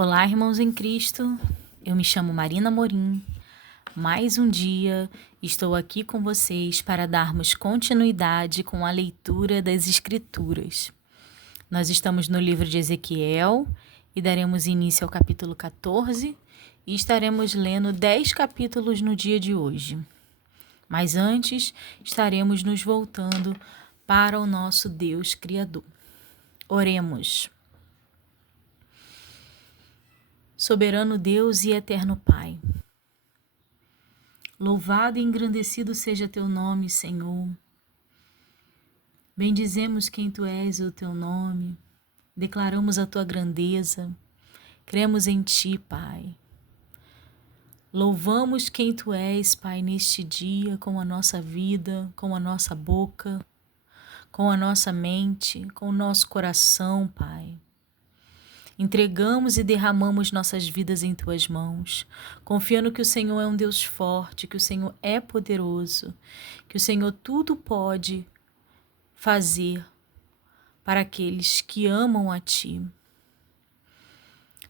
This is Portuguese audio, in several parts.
Olá, irmãos em Cristo. Eu me chamo Marina Morim. Mais um dia estou aqui com vocês para darmos continuidade com a leitura das Escrituras. Nós estamos no livro de Ezequiel e daremos início ao capítulo 14 e estaremos lendo 10 capítulos no dia de hoje. Mas antes, estaremos nos voltando para o nosso Deus Criador. Oremos. Soberano Deus e eterno Pai, louvado e engrandecido seja teu nome, Senhor. Bendizemos quem tu és, o teu nome, declaramos a tua grandeza, cremos em ti, Pai. Louvamos quem tu és, Pai, neste dia, com a nossa vida, com a nossa boca, com a nossa mente, com o nosso coração, Pai. Entregamos e derramamos nossas vidas em tuas mãos, confiando que o Senhor é um Deus forte, que o Senhor é poderoso, que o Senhor tudo pode fazer para aqueles que amam a ti.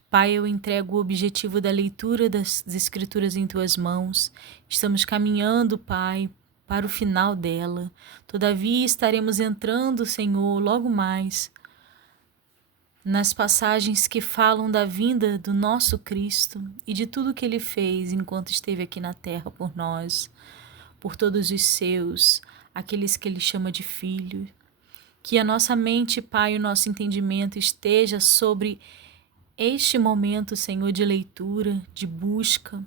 Pai, eu entrego o objetivo da leitura das Escrituras em tuas mãos. Estamos caminhando, Pai, para o final dela. Todavia estaremos entrando, Senhor, logo mais nas passagens que falam da vinda do nosso Cristo e de tudo que Ele fez enquanto esteve aqui na terra por nós, por todos os seus, aqueles que Ele chama de filho. Que a nossa mente, Pai, o nosso entendimento esteja sobre este momento, Senhor, de leitura, de busca.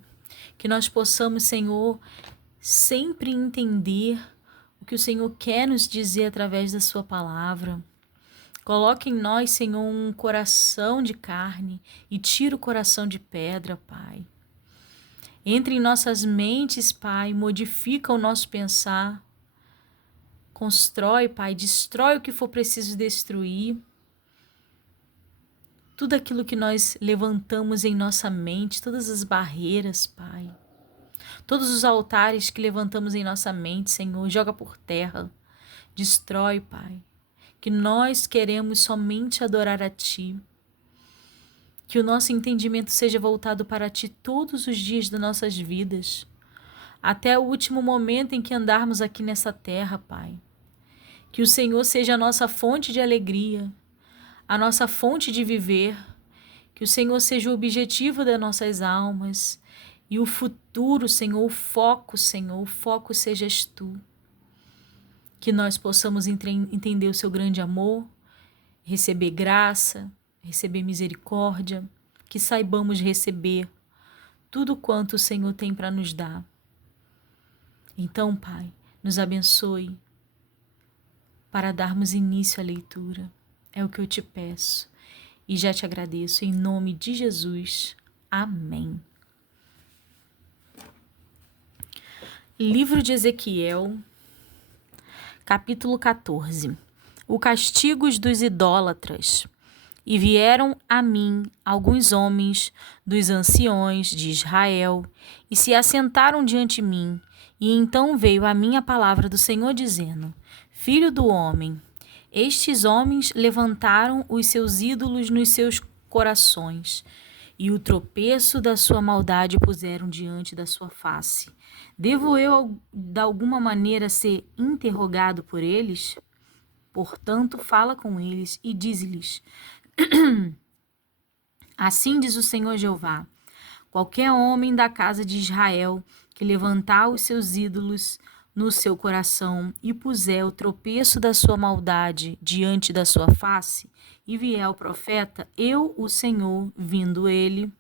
Que nós possamos, Senhor, sempre entender o que o Senhor quer nos dizer através da sua palavra. Coloque em nós, Senhor, um coração de carne e tira o coração de pedra, Pai. Entre em nossas mentes, Pai, modifica o nosso pensar. Constrói, Pai, destrói o que for preciso destruir. Tudo aquilo que nós levantamos em nossa mente, todas as barreiras, Pai. Todos os altares que levantamos em nossa mente, Senhor, joga por terra. Destrói, Pai. Que nós queremos somente adorar a Ti. Que o nosso entendimento seja voltado para Ti todos os dias das nossas vidas, até o último momento em que andarmos aqui nessa terra, Pai. Que o Senhor seja a nossa fonte de alegria, a nossa fonte de viver. Que o Senhor seja o objetivo das nossas almas e o futuro, Senhor, o foco sejas Tu. Que nós possamos entender o Seu grande amor, receber graça, receber misericórdia, que saibamos receber tudo quanto o Senhor tem para nos dar. Então, Pai, nos abençoe para darmos início à leitura. É o que eu te peço e já te agradeço em nome de Jesus. Amém. Livro de Ezequiel, capítulo 14. O castigo dos idólatras. E vieram a mim alguns homens dos anciões de Israel, e se assentaram diante de mim, e então veio a mim a palavra do Senhor, dizendo: Filho do homem, estes homens levantaram os seus ídolos nos seus corações, e o tropeço da sua maldade puseram diante da sua face. Devo eu, de alguma maneira, ser interrogado por eles? Portanto, fala com eles e diz-lhes: Assim diz o Senhor Jeová: qualquer homem da casa de Israel que levantar os seus ídolos no seu coração e puser o tropeço da sua maldade diante da sua face, e vier ao profeta, eu, o Senhor, vindo ele,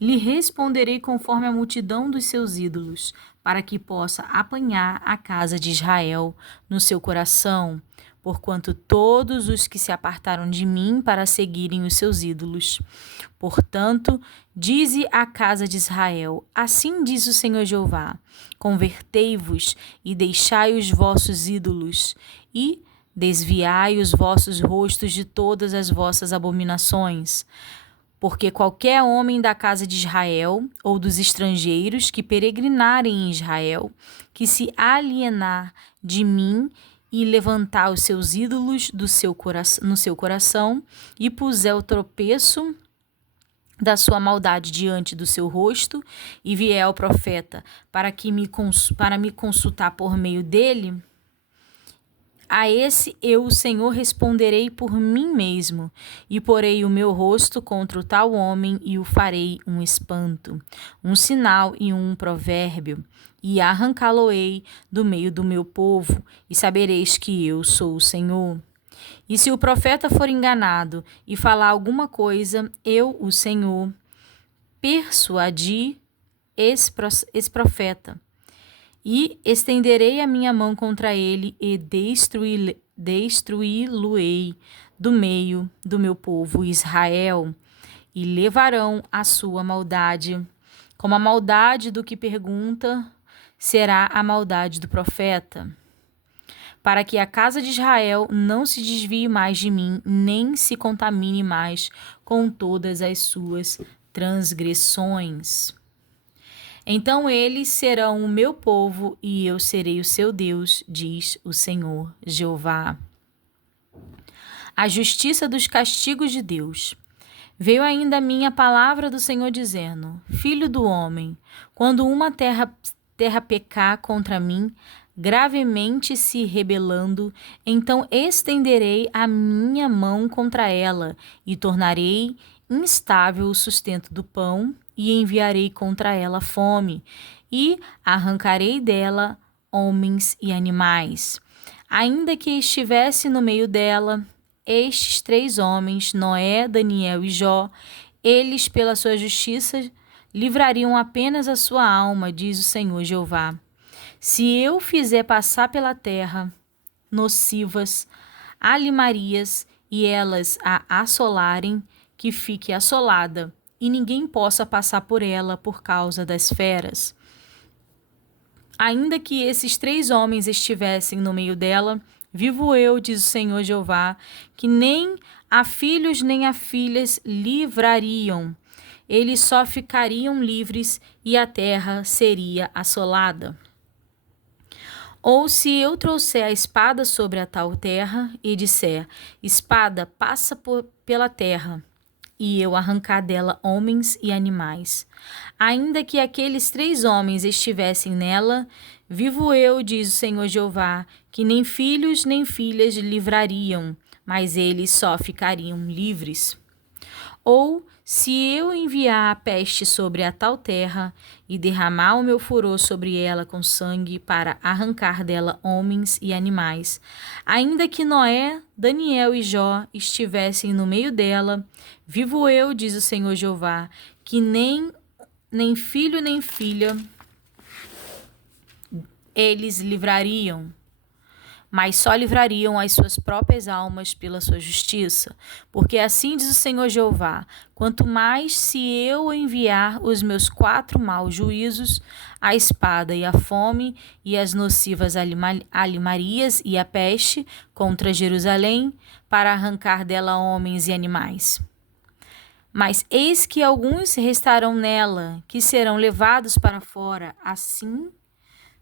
lhe responderei conforme a multidão dos seus ídolos, para que possa apanhar a casa de Israel no seu coração, porquanto todos os que se apartaram de mim para seguirem os seus ídolos. Portanto, dize à casa de Israel: assim diz o Senhor Jeová: convertei-vos e deixai os vossos ídolos, e desviai os vossos rostos de todas as vossas abominações. Porque qualquer homem da casa de Israel, ou dos estrangeiros que peregrinarem em Israel, que se alienar de mim e levantar os seus ídolos no seu coração, e puser o tropeço da sua maldade diante do seu rosto, e vier ao profeta para me consultar por meio dele, a esse eu, o Senhor, responderei por mim mesmo, e porei o meu rosto contra o tal homem, e o farei um espanto, um sinal e um provérbio, e arrancá-lo-ei do meio do meu povo, e sabereis que eu sou o Senhor. E se o profeta for enganado e falar alguma coisa, eu, o Senhor, persuadi esse profeta, e estenderei a minha mão contra ele e destruí-lo-ei do meio do meu povo Israel, e levarão a sua maldade. Como a maldade do que pergunta, será a maldade do profeta, para que a casa de Israel não se desvie mais de mim, nem se contamine mais com todas as suas transgressões. Então eles serão o meu povo e eu serei o seu Deus, diz o Senhor Jeová. A justiça dos castigos de Deus. Veio ainda a mim a palavra do Senhor dizendo: Filho do homem, quando uma terra pecar contra mim, gravemente se rebelando, então estenderei a minha mão contra ela e tornarei instável o sustento do pão, e enviarei contra ela fome, e arrancarei dela homens e animais. Ainda que estivesse no meio dela estes 3 homens, Noé, Daniel e Jó, eles, pela sua justiça, livrariam apenas a sua alma, diz o Senhor Jeová. Se eu fizer passar pela terra nocivas, alimarias, e elas a assolarem, que fique assolada, e ninguém possa passar por ela por causa das feras. Ainda que esses 3 homens estivessem no meio dela, vivo eu, diz o Senhor Jeová, que nem a filhos nem a filhas livrariam. Eles só ficariam livres e a terra seria assolada. Ou se eu trouxer a espada sobre a tal terra e disser: espada, passa pela terra, e eu arrancar dela homens e animais. Ainda que aqueles 3 homens estivessem nela, vivo eu, diz o Senhor Jeová, que nem filhos nem filhas livrariam, mas eles só ficariam livres. Ou, se eu enviar a peste sobre a tal terra e derramar o meu furor sobre ela com sangue para arrancar dela homens e animais, ainda que Noé, Daniel e Jó estivessem no meio dela, vivo eu, diz o Senhor Jeová, que nem filho nem filha eles livrariam, mas só livrariam as suas próprias almas pela sua justiça. Porque assim diz o Senhor Jeová: quanto mais se eu enviar os meus 4 maus juízos, a espada e a fome, e as nocivas alimarias e a peste contra Jerusalém, para arrancar dela homens e animais. Mas eis que alguns restarão nela, que serão levados para fora, assim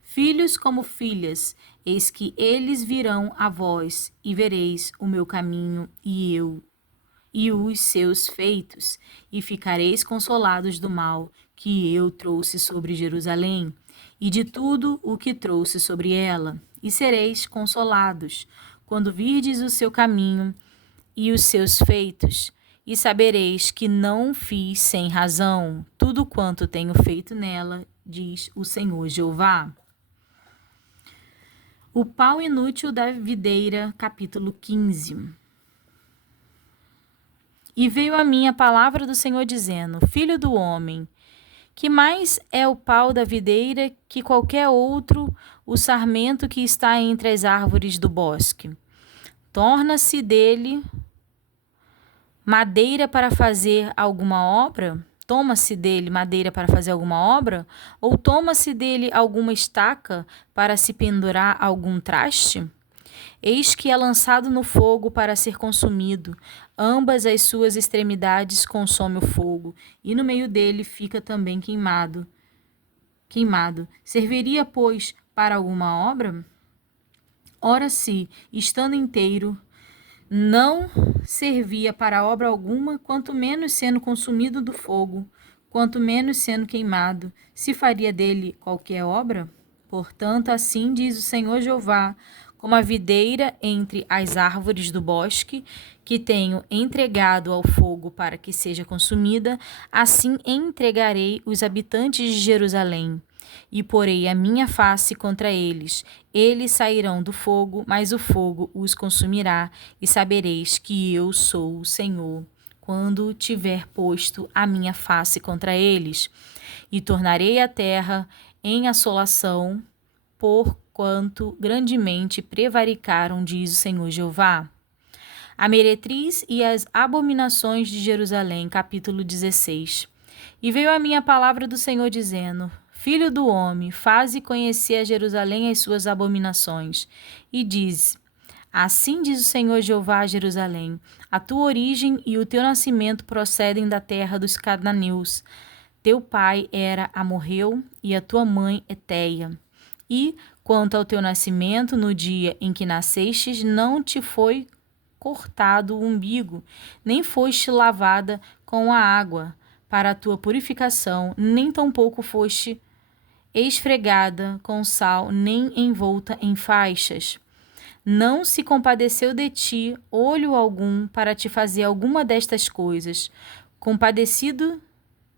filhos como filhas, eis que eles virão a vós, e vereis o meu caminho e os seus feitos, e ficareis consolados do mal que eu trouxe sobre Jerusalém, e de tudo o que trouxe sobre ela, e sereis consolados, quando virdes o seu caminho e os seus feitos, e sabereis que não fiz sem razão tudo quanto tenho feito nela, diz o Senhor Jeová. O pau inútil da videira, capítulo 15. E veio a mim a palavra do Senhor dizendo: Filho do homem, que mais é o pau da videira que qualquer outro, o sarmento que está entre as árvores do bosque? Torna-se dele madeira para fazer alguma obra? Toma-se dele madeira para fazer alguma obra? Ou toma-se dele alguma estaca para se pendurar algum traste? Eis que é lançado no fogo para ser consumido. Ambas as suas extremidades consome o fogo, e no meio dele fica também queimado. Serviria, pois, para alguma obra? Ora, se, estando inteiro, não servia para obra alguma, quanto menos sendo consumido do fogo, quanto menos sendo queimado, se faria dele qualquer obra? Portanto, assim diz o Senhor Jeová, como a videira entre as árvores do bosque, que tenho entregado ao fogo para que seja consumida, assim entregarei os habitantes de Jerusalém. E porei a minha face contra eles. Eles sairão do fogo, mas o fogo os consumirá, e sabereis que eu sou o Senhor, quando tiver posto a minha face contra eles. E tornarei a terra em assolação, porquanto grandemente prevaricaram, diz o Senhor Jeová. A meretriz e as abominações de Jerusalém, capítulo 16. E veio a minha palavra do Senhor dizendo: Filho do homem, faze conhecer a Jerusalém as suas abominações. E diz: Assim diz o Senhor Jeová a Jerusalém: A tua origem e o teu nascimento procedem da terra dos cananeus. Teu pai era amorreu e a tua mãe Eteia. E, quanto ao teu nascimento, no dia em que nascestes, não te foi cortado o umbigo, nem foste lavada com a água para a tua purificação, nem tampouco foste esfregada com sal, nem envolta em faixas. Não se compadeceu de ti olho algum para te fazer alguma destas coisas. Compadecido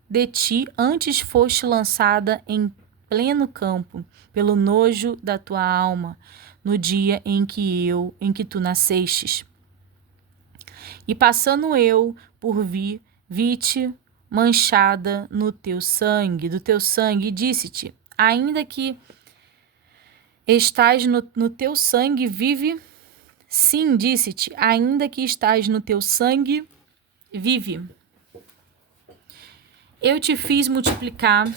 de ti, antes foste lançada em pleno campo, pelo nojo da tua alma, no dia em que tu nascestes. E passando eu por vi-te manchada no teu sangue, do teu sangue, e disse-te: ainda que estás no teu sangue, vive. Sim, disse-te: ainda que estás no teu sangue, vive. Eu te fiz multiplicar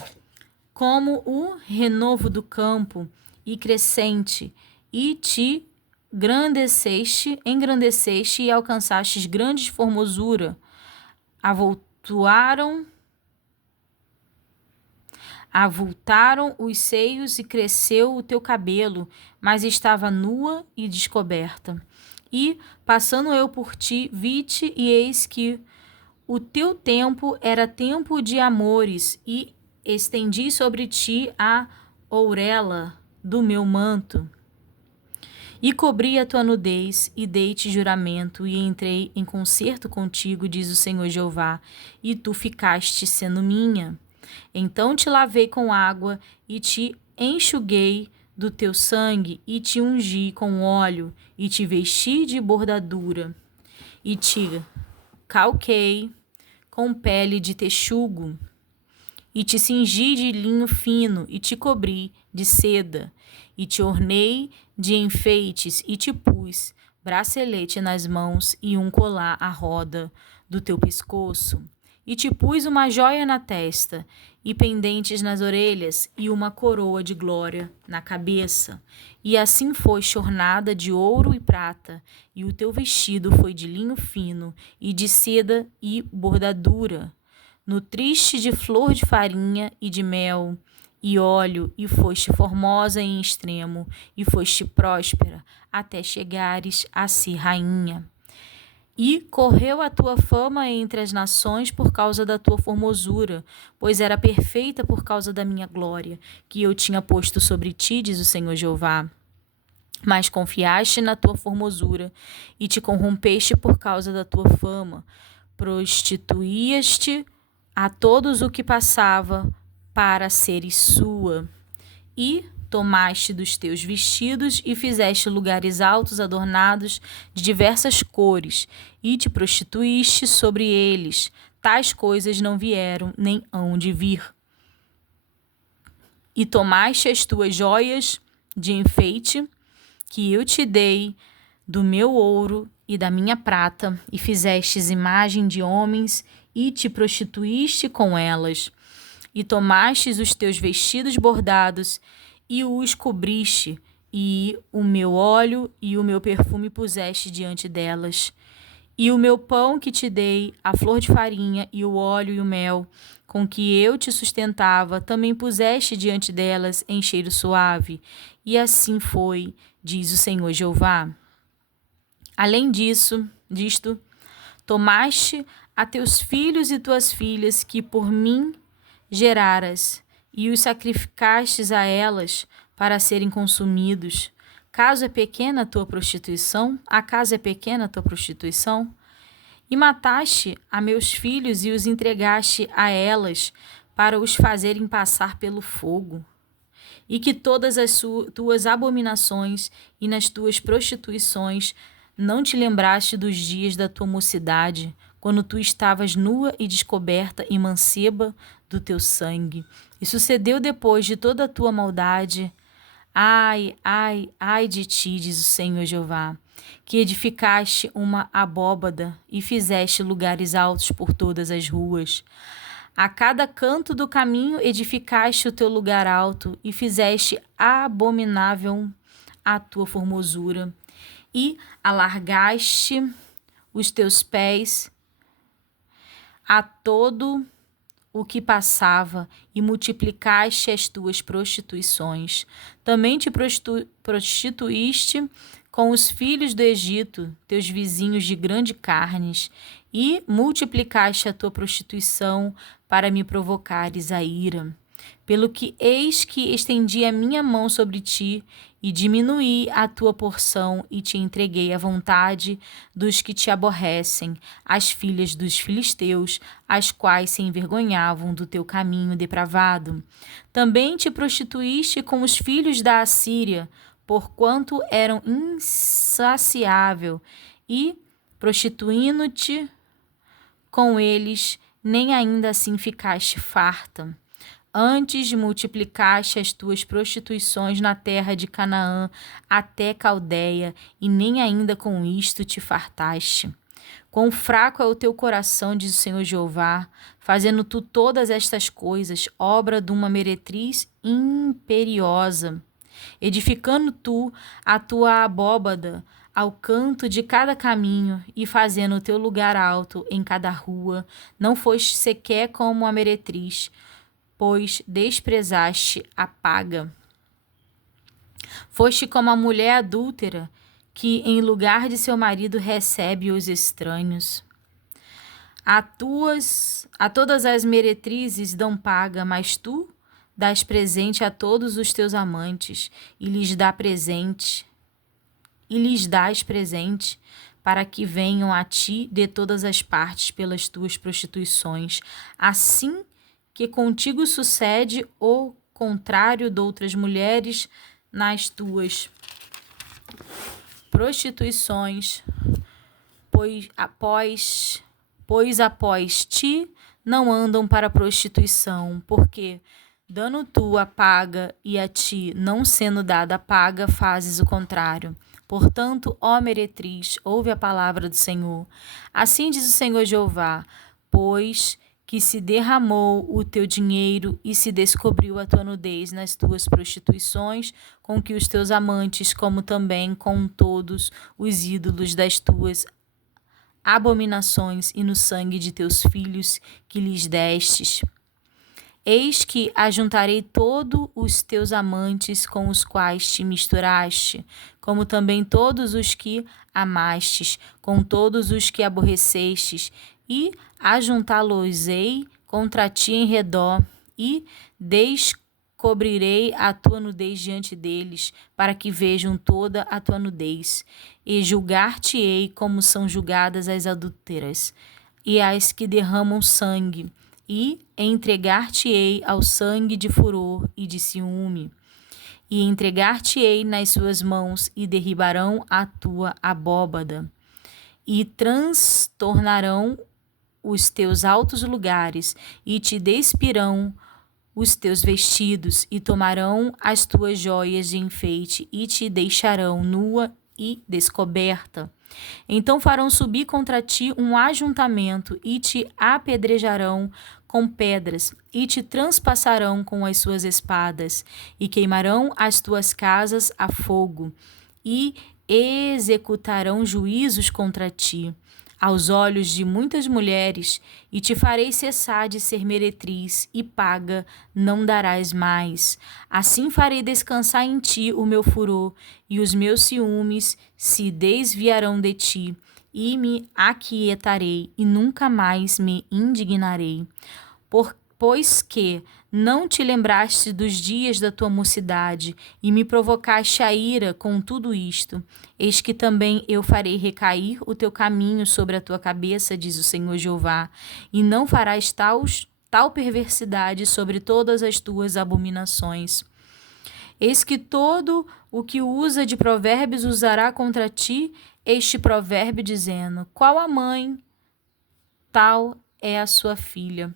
como o renovo do campo e crescente, e te engrandeceste e alcançastes grande formosura. Avultaram os seios e cresceu o teu cabelo, mas estava nua e descoberta. E, passando eu por ti, vi-te, e eis que o teu tempo era tempo de amores, e estendi sobre ti a ourela do meu manto. E cobri a tua nudez, e dei-te juramento, e entrei em concerto contigo, diz o Senhor Jeová, e tu ficaste sendo minha. Então te lavei com água, e te enxuguei do teu sangue, e te ungi com óleo, e te vesti de bordadura, e te calquei com pele de texugo, e te cingi de linho fino, e te cobri de seda, e te ornei de enfeites, e te pus bracelete nas mãos e um colar à roda do teu pescoço, e te pus uma joia na testa, e pendentes nas orelhas, e uma coroa de glória na cabeça. E assim foste ornada de ouro e prata, e o teu vestido foi de linho fino, e de seda e bordadura. Nutriste de flor de farinha e de mel e óleo, e foste formosa em extremo, e foste próspera, até chegares a ser rainha. E correu a tua fama entre as nações por causa da tua formosura, pois era perfeita por causa da minha glória, que eu tinha posto sobre ti, diz o Senhor Jeová. Mas confiaste na tua formosura, e te corrompeste por causa da tua fama. Prostituías-te a todos o que passava para seres sua. E tomaste dos teus vestidos e fizeste lugares altos adornados de diversas cores, e te prostituíste sobre eles. Tais coisas não vieram, nem hão de vir. E tomaste as tuas joias de enfeite, que eu te dei do meu ouro e da minha prata, e fizestes imagem de homens, e te prostituíste com elas. E tomastes os teus vestidos bordados, e os cobriste, e o meu óleo e o meu perfume puseste diante delas. E o meu pão que te dei, a flor de farinha, e o óleo e o mel, com que eu te sustentava, também puseste diante delas em cheiro suave. E assim foi, diz o Senhor Jeová. Além disto, tomaste a teus filhos e tuas filhas que por mim geraras, e os sacrificastes a elas para serem consumidos. Acaso é pequena a tua prostituição? Acaso é pequena a tua prostituição? E mataste a meus filhos e os entregaste a elas para os fazerem passar pelo fogo. E que todas as tuas abominações e nas tuas prostituições não te lembraste dos dias da tua mocidade, quando tu estavas nua e descoberta e manceba do teu sangue. E sucedeu depois de toda a tua maldade. Ai, ai, ai de ti, diz o Senhor Jeová, que edificaste uma abóbada e fizeste lugares altos por todas as ruas. A cada canto do caminho edificaste o teu lugar alto e fizeste abominável a tua formosura, e alargaste os teus pés a todo o que passava, e multiplicaste as tuas prostituições. Também te prostituíste com os filhos do Egito, teus vizinhos de grande carnes, e multiplicaste a tua prostituição para me provocares a ira. Pelo que eis que estendi a minha mão sobre ti, e diminuí a tua porção, e te entreguei à vontade dos que te aborrecem, as filhas dos filisteus, as quais se envergonhavam do teu caminho depravado. Também te prostituíste com os filhos da Assíria, porquanto eram insaciável, e, prostituindo-te com eles, nem ainda assim ficaste farta. Antes multiplicaste as tuas prostituições na terra de Canaã até Caldeia, e nem ainda com isto te fartaste. Quão fraco é o teu coração, diz o Senhor Jeová, fazendo tu todas estas coisas, obra de uma meretriz imperiosa. Edificando tu a tua abóbada ao canto de cada caminho, e fazendo o teu lugar alto em cada rua, não foste sequer como a meretriz, pois desprezaste a paga. Foste como a mulher adúltera, que em lugar de seu marido recebe os estranhos. A todas as meretrizes dão paga, mas tu dás presente a todos os teus amantes, e lhes dás presente, para que venham a ti de todas as partes pelas tuas prostituições. Assim que contigo sucede o contrário de outras mulheres nas tuas prostituições, pois após ti não andam para a prostituição, porque, dando tu a paga e a ti não sendo dada a paga, fazes o contrário. Portanto, ó meretriz, ouve a palavra do Senhor. Assim diz o Senhor Jeová, pois que se derramou o teu dinheiro e se descobriu a tua nudez nas tuas prostituições, com que os teus amantes, como também com todos os ídolos das tuas abominações e no sangue de teus filhos que lhes destes. Eis que ajuntarei todos os teus amantes com os quais te misturaste, como também todos os que amastes, com todos os que aborrecestes, e ajuntá-los-ei contra ti em redor, e descobrirei a tua nudez diante deles, para que vejam toda a tua nudez, e julgar-te-ei como são julgadas as adúlteras, e as que derramam sangue, e entregar-te-ei ao sangue de furor e de ciúme, e entregar-te-ei nas suas mãos, e derribarão a tua abóbada, e transtornarão os teus altos lugares, e te despirão os teus vestidos, e tomarão as tuas joias de enfeite, e te deixarão nua e descoberta. Então farão subir contra ti um ajuntamento, e te apedrejarão com pedras, e te transpassarão com as suas espadas, e queimarão as tuas casas a fogo, e executarão juízos contra ti. aos olhos de muitas mulheres, e te farei cessar de ser meretriz, e paga não darás mais. Assim farei descansar em ti o meu furor, e os meus ciúmes se desviarão de ti, e me aquietarei, e nunca mais me indignarei. Pois que não te lembraste dos dias da tua mocidade, e me provocaste a ira com tudo isto, eis que também eu farei recair o teu caminho sobre a tua cabeça, diz o Senhor Jeová, e não farás tal perversidade sobre todas as tuas abominações. Eis que todo o que usa de provérbios usará contra ti este provérbio, dizendo: qual a mãe, tal é a sua filha.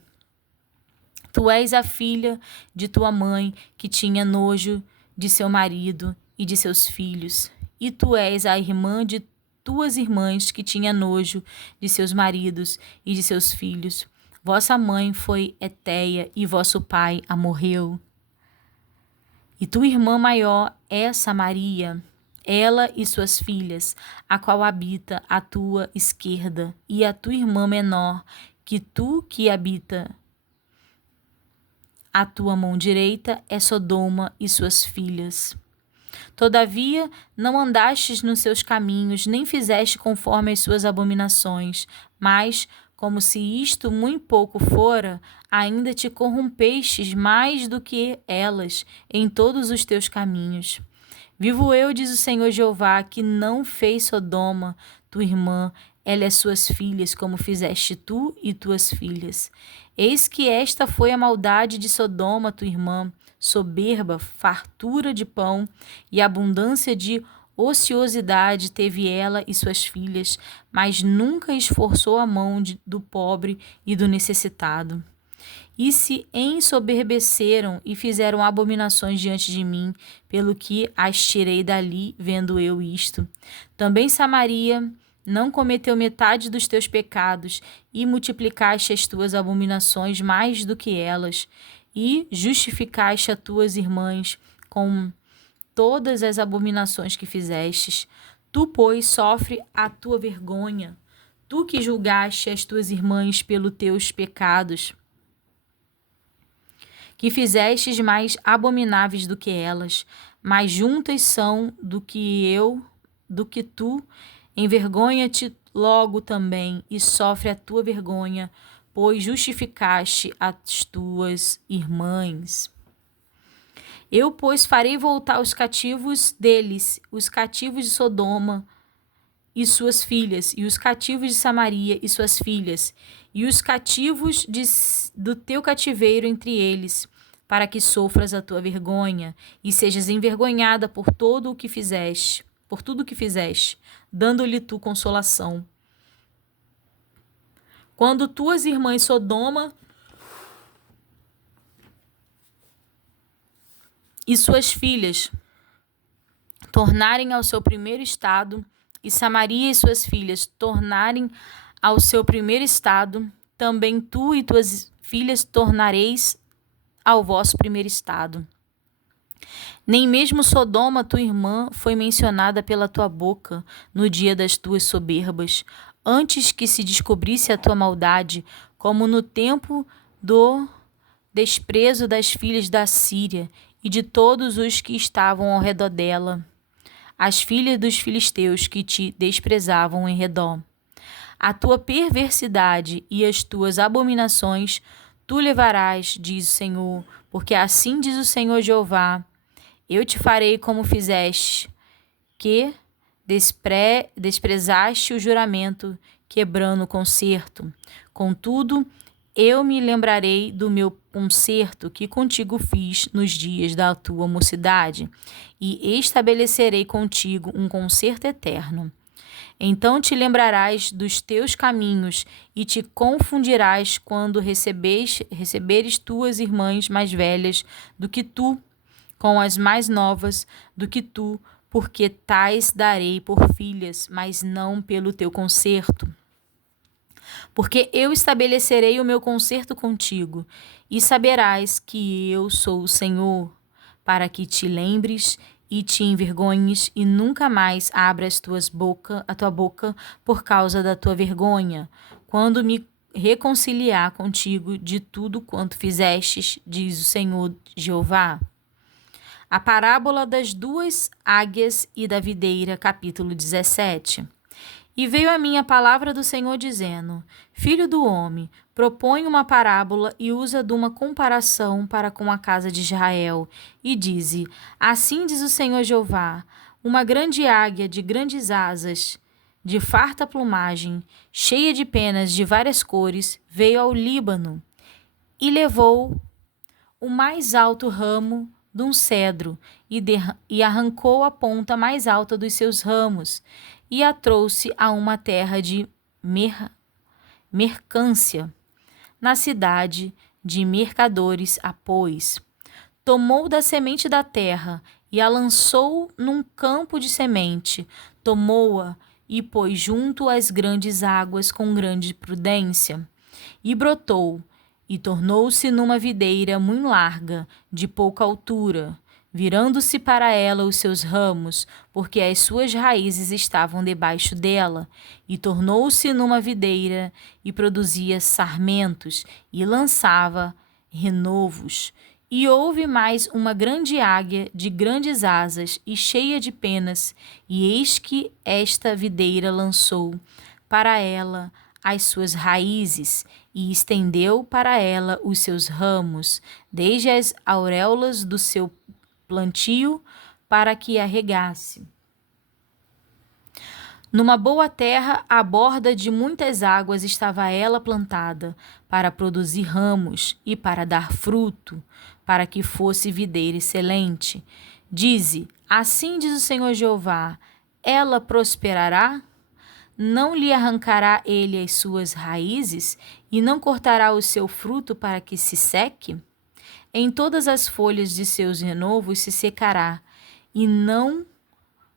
Tu és a filha de tua mãe, que tinha nojo de seu marido e de seus filhos. E tu és a irmã de tuas irmãs, que tinha nojo de seus maridos e de seus filhos. Vossa mãe foi Eteia, e vosso pai amorreu. E tua irmã maior é Samaria, ela e suas filhas, a qual habita à tua esquerda, e a tua irmã menor, que habita a tua mão direita, é Sodoma e suas filhas. Todavia, não andastes nos seus caminhos, nem fizeste conforme as suas abominações, mas, como se isto muito pouco fora, ainda te corrompestes mais do que elas em todos os teus caminhos. Vivo eu, diz o Senhor Jeová, que não fez Sodoma, tua irmã, ela e suas filhas, como fizeste tu e tuas filhas. Eis que esta foi a maldade de Sodoma, tua irmã, soberba, fartura de pão e abundância de ociosidade teve ela e suas filhas, mas nunca esforçou a mão do pobre e do necessitado. E se ensoberbeceram e fizeram abominações diante de mim, pelo que as tirei dali, vendo eu isto. Também Samaria não cometeu metade dos teus pecados, e multiplicaste as tuas abominações mais do que elas, e justificaste as tuas irmãs com todas as abominações que fizestes. Tu, pois, sofre a tua vergonha, tu que julgaste as tuas irmãs pelos teus pecados, que fizestes mais abomináveis do que elas, mais juntas são do que tu, envergonha-te logo também, e sofre a tua vergonha, pois justificaste as tuas irmãs. Eu, pois, farei voltar os cativos deles, os cativos de Sodoma e suas filhas, e os cativos de Samaria e suas filhas, e os cativos do teu cativeiro entre eles, para que sofras a tua vergonha, e sejas envergonhada por tudo o que fizeste, dando-lhe tu consolação. Quando tuas irmãs Sodoma e suas filhas tornarem ao seu primeiro estado, e Samaria e suas filhas tornarem ao seu primeiro estado, também tu e tuas filhas tornareis ao vosso primeiro estado. Nem mesmo Sodoma, tua irmã, foi mencionada pela tua boca no dia das tuas soberbas, antes que se descobrisse a tua maldade, como no tempo do desprezo das filhas da Síria e de todos os que estavam ao redor dela, as filhas dos filisteus que te desprezavam em redor. A tua perversidade e as tuas abominações tu levarás, diz o Senhor, porque assim diz o Senhor Jeová: eu te farei como fizeste, que desprezaste o juramento, quebrando o concerto. Contudo, eu me lembrarei do meu concerto que contigo fiz nos dias da tua mocidade, e estabelecerei contigo um concerto eterno. Então te lembrarás dos teus caminhos e te confundirás quando receberes tuas irmãs mais velhas do que tu, com as mais novas do que tu, porque tais darei por filhas, mas não pelo teu concerto. Porque eu estabelecerei o meu concerto contigo, e saberás que eu sou o Senhor, para que te lembres e te envergonhes, e nunca mais abra a tua boca por causa da tua vergonha, quando me reconciliar contigo de tudo quanto fizestes, diz o Senhor Jeová. A parábola das duas águias e da videira, capítulo 17. E veio a mim a palavra do Senhor dizendo: Filho do homem, propõe uma parábola e usa de uma comparação para com a casa de Israel. E dize: Assim diz o Senhor Jeová: uma grande águia de grandes asas, de farta plumagem, cheia de penas de várias cores, veio ao Líbano e levou o mais alto ramo de um cedro e arrancou a ponta mais alta dos seus ramos e a trouxe a uma terra de mercância. Na cidade de mercadores a pôs. Tomou da semente da terra e a lançou num campo de semente. Tomou-a e pôs junto às grandes águas com grande prudência. E brotou, e tornou-se numa videira muito larga, de pouca altura, virando-se para ela os seus ramos, porque as suas raízes estavam debaixo dela, e tornou-se numa videira, e produzia sarmentos, e lançava renovos. E houve mais uma grande águia de grandes asas e cheia de penas, e eis que esta videira lançou para ela as suas raízes e estendeu para ela os seus ramos, desde as auréolas do seu plantio, para que a regasse. Numa boa terra, à borda de muitas águas, estava ela plantada, para produzir ramos e para dar fruto, para que fosse videira excelente. Dize: assim diz o Senhor Jeová: ela prosperará? Não lhe arrancará ele as suas raízes, e não cortará o seu fruto para que se seque? Em todas as folhas de seus renovos se secará, e não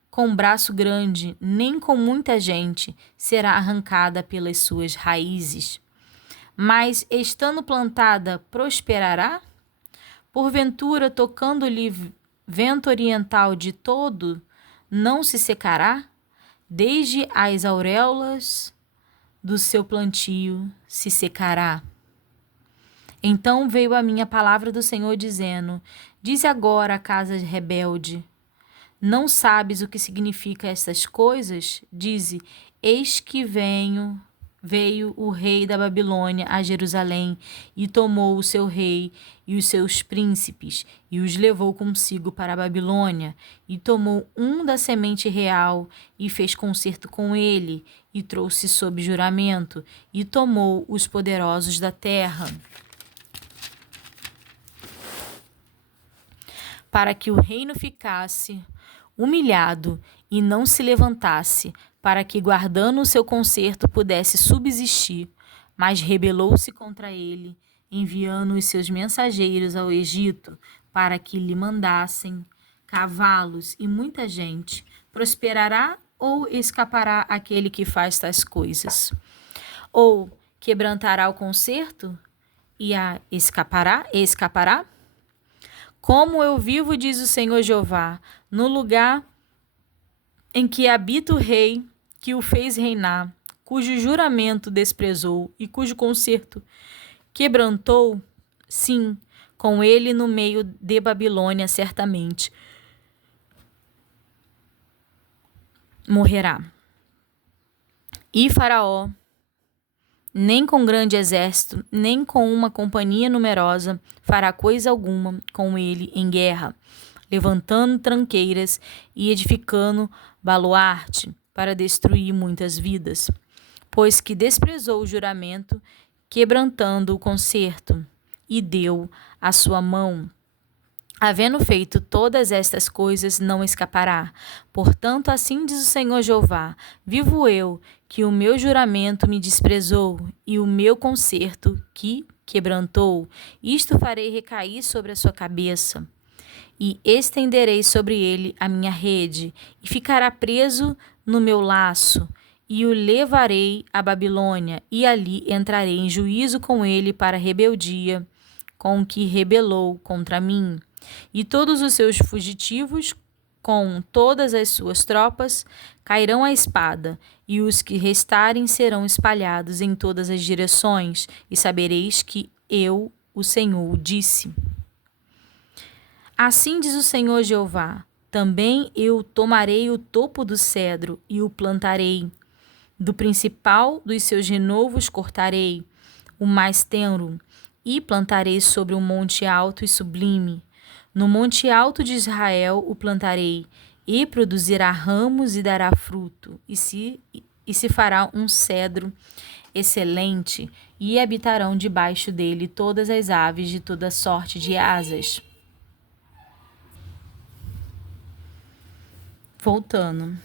com braço grande, nem com muita gente, será arrancada pelas suas raízes. Mas, estando plantada, prosperará? Porventura, tocando-lhe vento oriental de todo, não se secará? Desde as auréolas do seu plantio se secará. Então veio a mim a palavra do Senhor dizendo: dize agora à casa rebelde: não sabes o que significa estas coisas? Dize: eis que veio o rei da Babilônia a Jerusalém e tomou o seu rei e os seus príncipes e os levou consigo para a Babilônia, e tomou um da semente real e fez concerto com ele e trouxe sob juramento e tomou os poderosos da terra, para que o reino ficasse humilhado e não se levantasse, para que, guardando o seu concerto, pudesse subsistir. Mas rebelou-se contra ele, enviando os seus mensageiros ao Egito, para que lhe mandassem cavalos e muita gente. Prosperará ou escapará aquele que faz tais coisas? Ou quebrantará o concerto e escapará? Como eu vivo, diz o Senhor Jeová, no lugar em que habita o rei que o fez reinar, cujo juramento desprezou e cujo concerto quebrantou, sim, com ele no meio de Babilônia certamente morrerá. E Faraó, nem com grande exército, nem com uma companhia numerosa, fará coisa alguma com ele em guerra, levantando tranqueiras e edificando baluarte para destruir muitas vidas, pois que desprezou o juramento, quebrantando o concerto, e deu a sua mão. Havendo feito todas estas coisas, não escapará. Portanto, assim diz o Senhor Jeová: vivo eu, que o meu juramento me desprezou, e o meu concerto que quebrantou, isto farei recair sobre a sua cabeça. E estenderei sobre ele a minha rede, e ficará preso no meu laço, e o levarei à Babilônia, e ali entrarei em juízo com ele para a rebeldia com que rebelou contra mim. E todos os seus fugitivos com todas as suas tropas cairão à espada, e os que restarem serão espalhados em todas as direções, e sabereis que eu, o Senhor, o disse. Assim diz o Senhor Jeová: também eu tomarei o topo do cedro e o plantarei. Do principal dos seus renovos cortarei o mais tenro, e plantarei sobre um monte alto e sublime. No monte alto de Israel o plantarei, e produzirá ramos e dará fruto, e se fará um cedro excelente, e habitarão debaixo dele todas as aves de toda sorte de asas. Voltando.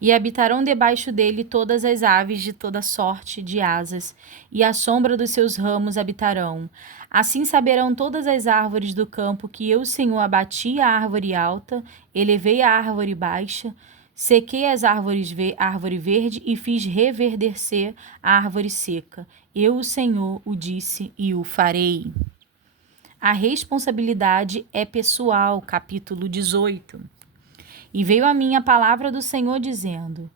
E habitarão debaixo dele todas as aves de toda sorte de asas, e à sombra dos seus ramos habitarão. Assim saberão todas as árvores do campo que eu, Senhor, abati a árvore alta, elevei a árvore baixa, sequei as árvore verde e fiz reverdecer a árvore seca. Eu, o Senhor, o disse e o farei. A responsabilidade é pessoal, capítulo 18. E veio a mim a palavra do Senhor dizendo: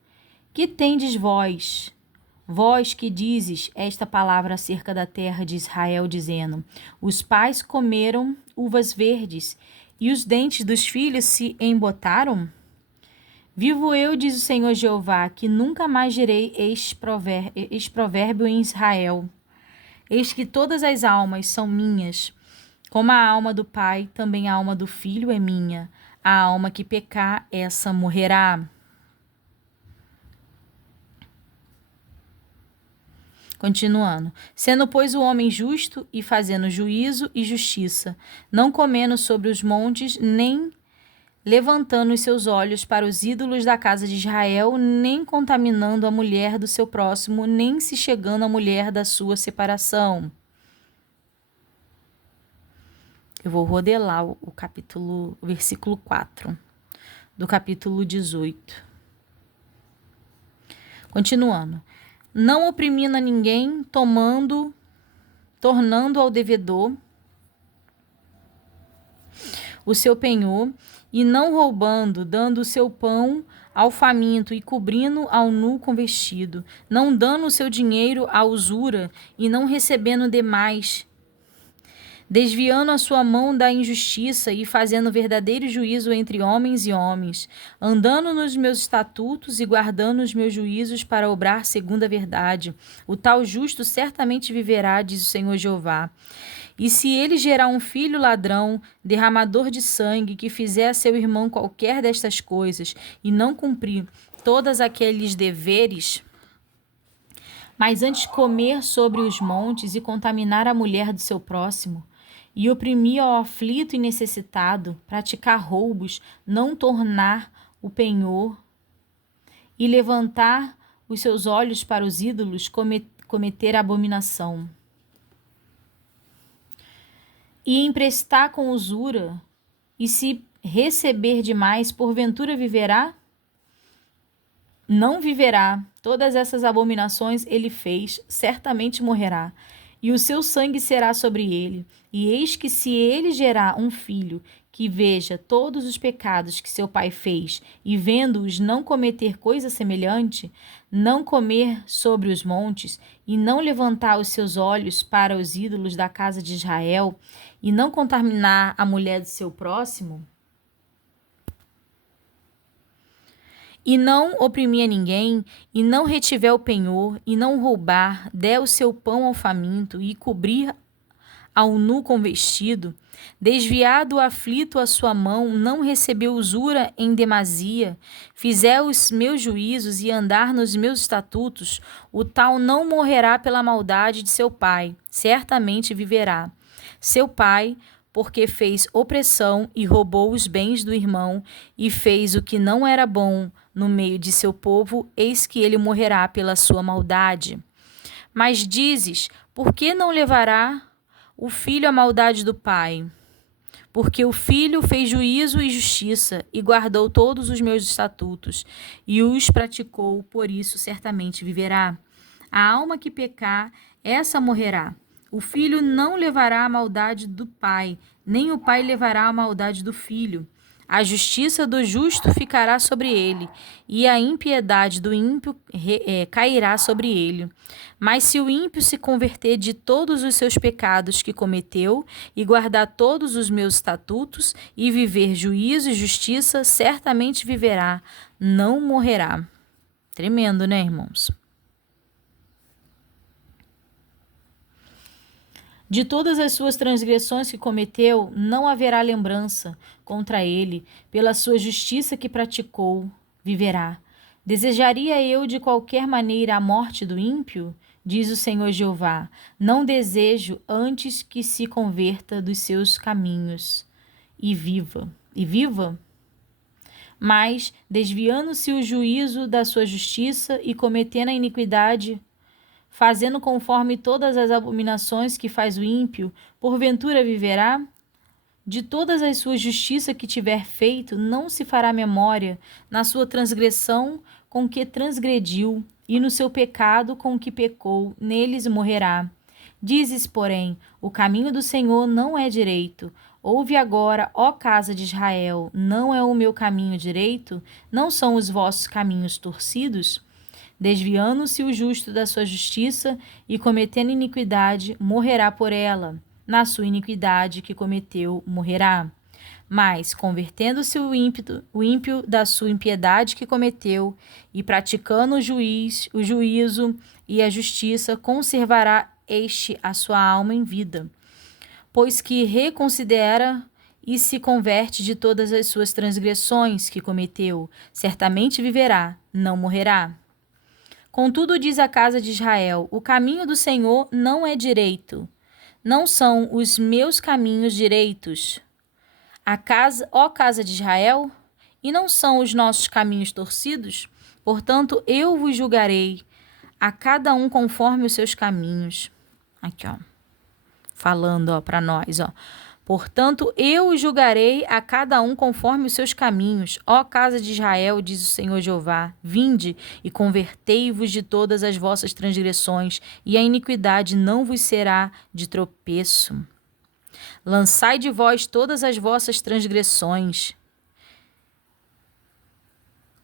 que tendes vós? Vós que dizes esta palavra acerca da terra de Israel, dizendo: os pais comeram uvas verdes, e os dentes dos filhos se embotaram? Vivo eu, diz o Senhor Jeová, que nunca mais direi este provérbio em Israel. Eis que todas as almas são minhas. Como a alma do pai, também a alma do filho é minha. A alma que pecar, essa morrerá. Continuando. Sendo, pois, o homem justo e fazendo juízo e justiça, não comendo sobre os montes, nem levantando os seus olhos para os ídolos da casa de Israel, nem contaminando a mulher do seu próximo, nem se chegando à mulher da sua separação. Eu vou rodelar o versículo 4 do capítulo 18. Continuando. Não oprimindo a ninguém, tornando ao devedor o seu penhor, e não roubando, dando o seu pão ao faminto e cobrindo ao nu com vestido, não dando o seu dinheiro à usura e não recebendo demais, desviando a sua mão da injustiça e fazendo verdadeiro juízo entre homens e homens, andando nos meus estatutos e guardando os meus juízos para obrar segundo a verdade. O tal justo certamente viverá, diz o Senhor Jeová. E se ele gerar um filho ladrão, derramador de sangue, que fizer a seu irmão qualquer destas coisas e não cumprir todos aqueles deveres, mas antes comer sobre os montes e contaminar a mulher do seu próximo, e oprimir ao aflito e necessitado, praticar roubos, não tornar o penhor, e levantar os seus olhos para os ídolos, cometer abominação, e emprestar com usura, e se receber demais, porventura viverá? Não viverá. Todas essas abominações ele fez, certamente morrerá, e o seu sangue será sobre ele. E eis que se ele gerar um filho que veja todos os pecados que seu pai fez, e vendo-os não cometer coisa semelhante, não comer sobre os montes, e não levantar os seus olhos para os ídolos da casa de Israel, e não contaminar a mulher do seu próximo, e não oprimir a ninguém, e não retiver o penhor, e não roubar, der o seu pão ao faminto, e cobrir ao nu com vestido, desviar do aflito a sua mão, não receber usura em demasia, fizer os meus juízos e andar nos meus estatutos, o tal não morrerá pela maldade de seu pai, certamente viverá. Seu pai, porque fez opressão e roubou os bens do irmão, e fez o que não era bom no meio de seu povo, eis que ele morrerá pela sua maldade. Mas dizes, por que não levará o filho à maldade do pai? Porque o filho fez juízo e justiça, e guardou todos os meus estatutos, e os praticou, por isso certamente viverá. A alma que pecar, essa morrerá. O filho não levará a maldade do pai, nem o pai levará a maldade do filho. A justiça do justo ficará sobre ele, e a impiedade do ímpio cairá sobre ele. Mas se o ímpio se converter de todos os seus pecados que cometeu, e guardar todos os meus estatutos, e viver juízo e justiça, certamente viverá, não morrerá. Tremendo, né, irmãos? De todas as suas transgressões que cometeu, não haverá lembrança contra ele. Pela sua justiça que praticou, viverá. Desejaria eu de qualquer maneira a morte do ímpio? Diz o Senhor Jeová. Não desejo antes que se converta dos seus caminhos e viva. Mas, desviando-se o juízo da sua justiça e cometendo a iniquidade, fazendo conforme todas as abominações que faz o ímpio, porventura viverá? De todas as suas justiças que tiver feito, não se fará memória, na sua transgressão com que transgrediu, e no seu pecado com que pecou, neles morrerá. Dizes, porém, o caminho do Senhor não é direito. Ouve agora, ó casa de Israel, não é o meu caminho direito? Não são os vossos caminhos torcidos? Desviando-se o justo da sua justiça e cometendo iniquidade, morrerá por ela. Na sua iniquidade que cometeu, morrerá. Mas, convertendo-se o ímpio da sua impiedade que cometeu, e praticando o juízo e a justiça, conservará este a sua alma em vida. Pois que reconsidera e se converte de todas as suas transgressões que cometeu, certamente viverá, não morrerá. Contudo, diz a casa de Israel, o caminho do Senhor não é direito. Não são os meus caminhos direitos, ó casa de Israel? E não são os nossos caminhos torcidos? Portanto, eu vos julgarei, a cada um conforme os seus caminhos. Aqui, ó. Falando, ó, para nós, ó. Portanto, eu os julgarei a cada um conforme os seus caminhos. Ó casa de Israel, diz o Senhor Jeová, vinde e convertei-vos de todas as vossas transgressões, e a iniquidade não vos será de tropeço. Lançai de vós todas as vossas transgressões,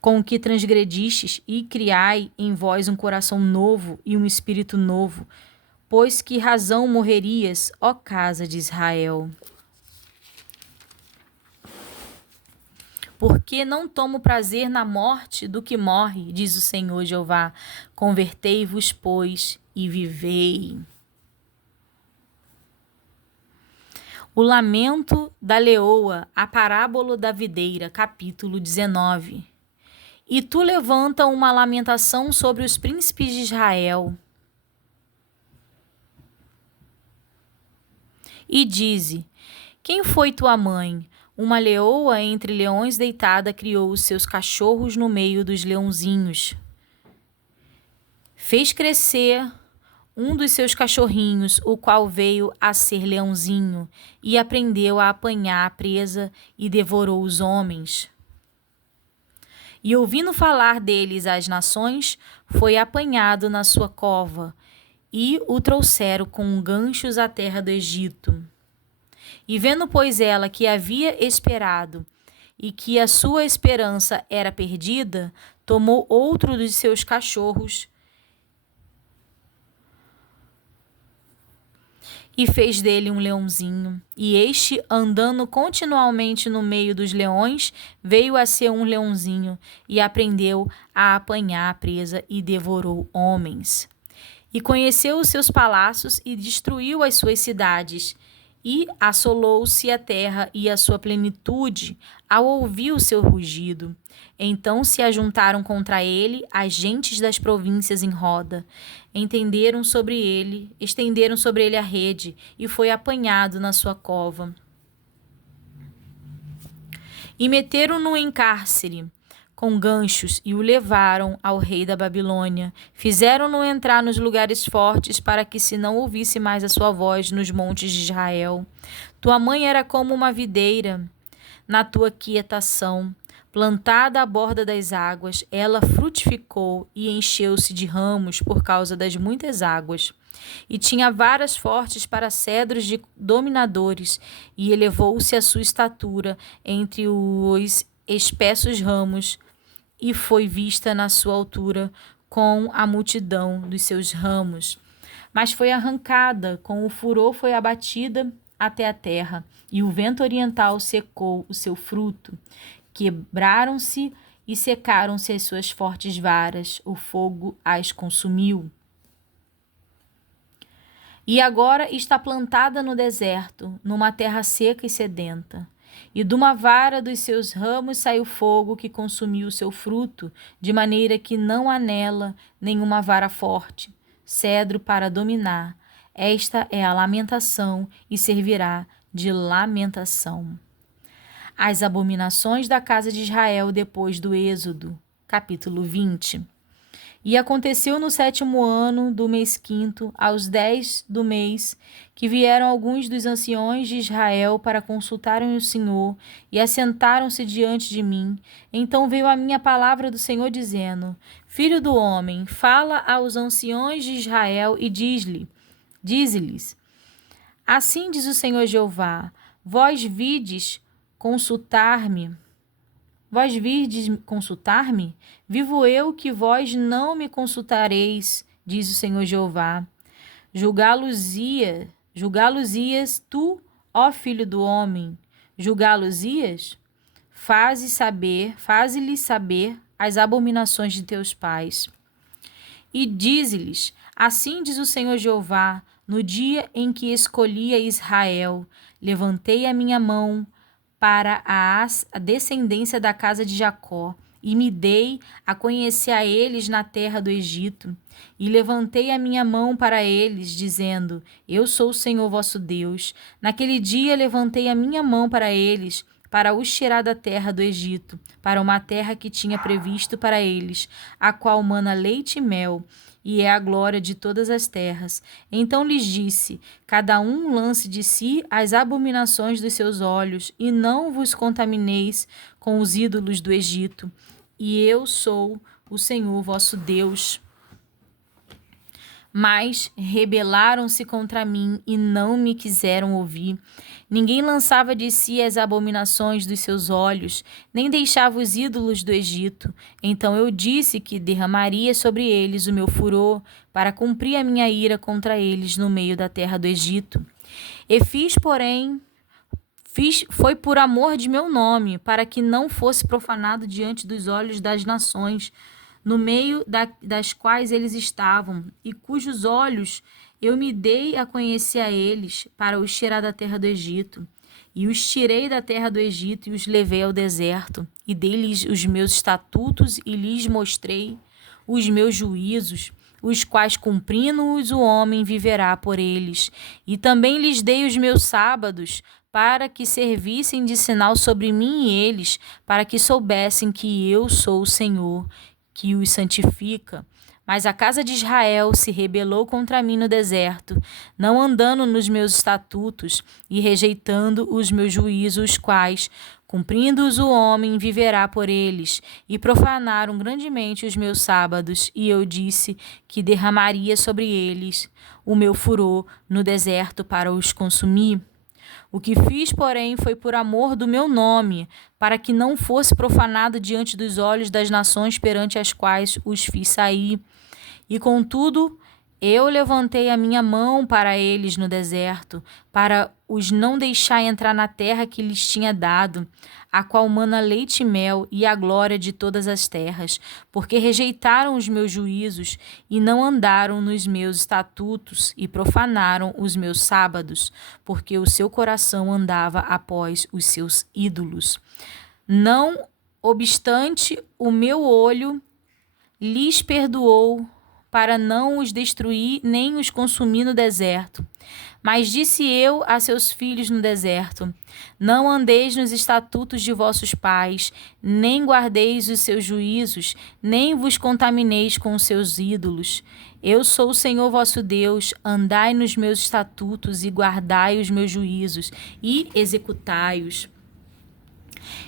com que transgredistes, e criai em vós um coração novo e um espírito novo. Pois que razão morrerias, ó casa de Israel? Porque não tomo prazer na morte do que morre, diz o Senhor Jeová. Convertei-vos, pois, e vivei. O lamento da leoa, a parábola da videira, capítulo 19. E tu levanta uma lamentação sobre os príncipes de Israel, e dize: quem foi tua mãe? Uma leoa entre leões deitada criou os seus cachorros no meio dos leãozinhos. Fez crescer um dos seus cachorrinhos, o qual veio a ser leãozinho, e aprendeu a apanhar a presa e devorou os homens. E ouvindo falar deles as nações, foi apanhado na sua cova, e o trouxeram com ganchos à terra do Egito. E vendo, pois, ela que havia esperado, e que a sua esperança era perdida, tomou outro dos seus cachorros, e fez dele um leãozinho. E este, andando continuamente no meio dos leões, veio a ser um leãozinho, e aprendeu a apanhar a presa, e devorou homens. E conheceu os seus palácios, e destruiu as suas cidades, e assolou-se a terra e a sua plenitude, ao ouvir o seu rugido. Então se ajuntaram contra ele as gentes das províncias em roda, estenderam sobre ele a rede, e foi apanhado na sua cova. E meteram-no em cárcere com ganchos, e o levaram ao rei da Babilônia. Fizeram-no entrar nos lugares fortes, para que se não ouvisse mais a sua voz nos montes de Israel. Tua mãe era como uma videira na tua quietação. Plantada à borda das águas, ela frutificou e encheu-se de ramos por causa das muitas águas. E tinha varas fortes para cedros de dominadores, e elevou-se a sua estatura entre os espessos ramos, e foi vista na sua altura com a multidão dos seus ramos. Mas foi arrancada, com o furor foi abatida até a terra, e o vento oriental secou o seu fruto. Quebraram-se e secaram-se as suas fortes varas, o fogo as consumiu. E agora está plantada no deserto, numa terra seca e sedenta. E de uma vara dos seus ramos saiu fogo que consumiu o seu fruto, de maneira que não há nela nenhuma vara forte, cedro para dominar. Esta é a lamentação e servirá de lamentação. As abominações da casa de Israel depois do Êxodo, capítulo 20. E aconteceu no 7º ano do mês 5º, aos 10 do mês, que vieram alguns dos anciões de Israel para consultarem o Senhor, e assentaram-se diante de mim. Então veio a minha palavra do Senhor, dizendo: Filho do homem, fala aos anciões de Israel e dize-lhes: Assim diz o Senhor Jeová: Vós virdes consultar-me? Vivo eu que vós não me consultareis, diz o Senhor Jeová. Julgá-los-ias tu, ó filho do homem, julgá-los-ias? Faze-lhes saber as abominações de teus pais. E dize-lhes: Assim diz o Senhor Jeová, no dia em que escolhi a Israel, levantei a minha mão para a descendência da casa de Jacó, e me dei a conhecer a eles na terra do Egito. E levantei a minha mão para eles, dizendo: Eu sou o Senhor vosso Deus. Naquele dia levantei a minha mão para eles, para os tirar da terra do Egito, para uma terra que tinha previsto para eles, a qual mana leite e mel, e é a glória de todas as terras. Então lhes disse: Cada um lance de si as abominações dos seus olhos, e não vos contamineis com os ídolos do Egito. E eu sou o Senhor vosso Deus. Mas rebelaram-se contra mim e não me quiseram ouvir. Ninguém lançava de si as abominações dos seus olhos, nem deixava os ídolos do Egito. Então eu disse que derramaria sobre eles o meu furor, para cumprir a minha ira contra eles no meio da terra do Egito. E foi por amor de meu nome, para que não fosse profanado diante dos olhos das nações, no meio das quais eles estavam, e cujos olhos eu me dei a conhecer a eles, para os tirar da terra do Egito. E os tirei da terra do Egito e os levei ao deserto, e dei-lhes os meus estatutos e lhes mostrei os meus juízos, os quais cumprindo-os o homem viverá por eles. E também lhes dei os meus sábados, para que servissem de sinal sobre mim e eles, para que soubessem que eu sou o Senhor, que os santifica. Mas a casa de Israel se rebelou contra mim no deserto, não andando nos meus estatutos e rejeitando os meus juízos, os quais, cumprindo-os o homem, viverá por eles, e profanaram grandemente os meus sábados, e eu disse que derramaria sobre eles o meu furor no deserto para os consumir. O que fiz, porém, foi por amor do meu nome, para que não fosse profanado diante dos olhos das nações perante as quais os fiz sair. E, contudo, eu levantei a minha mão para eles no deserto, para os não deixar entrar na terra que lhes tinha dado, a qual mana leite e mel, e a glória de todas as terras, porque rejeitaram os meus juízos e não andaram nos meus estatutos e profanaram os meus sábados, porque o seu coração andava após os seus ídolos. Não obstante, o meu olho lhes perdoou, para não os destruir nem os consumir no deserto. Mas disse eu a seus filhos no deserto: Não andeis nos estatutos de vossos pais, nem guardeis os seus juízos, nem vos contamineis com os seus ídolos. Eu sou o Senhor vosso Deus, andai nos meus estatutos e guardai os meus juízos e executai-os.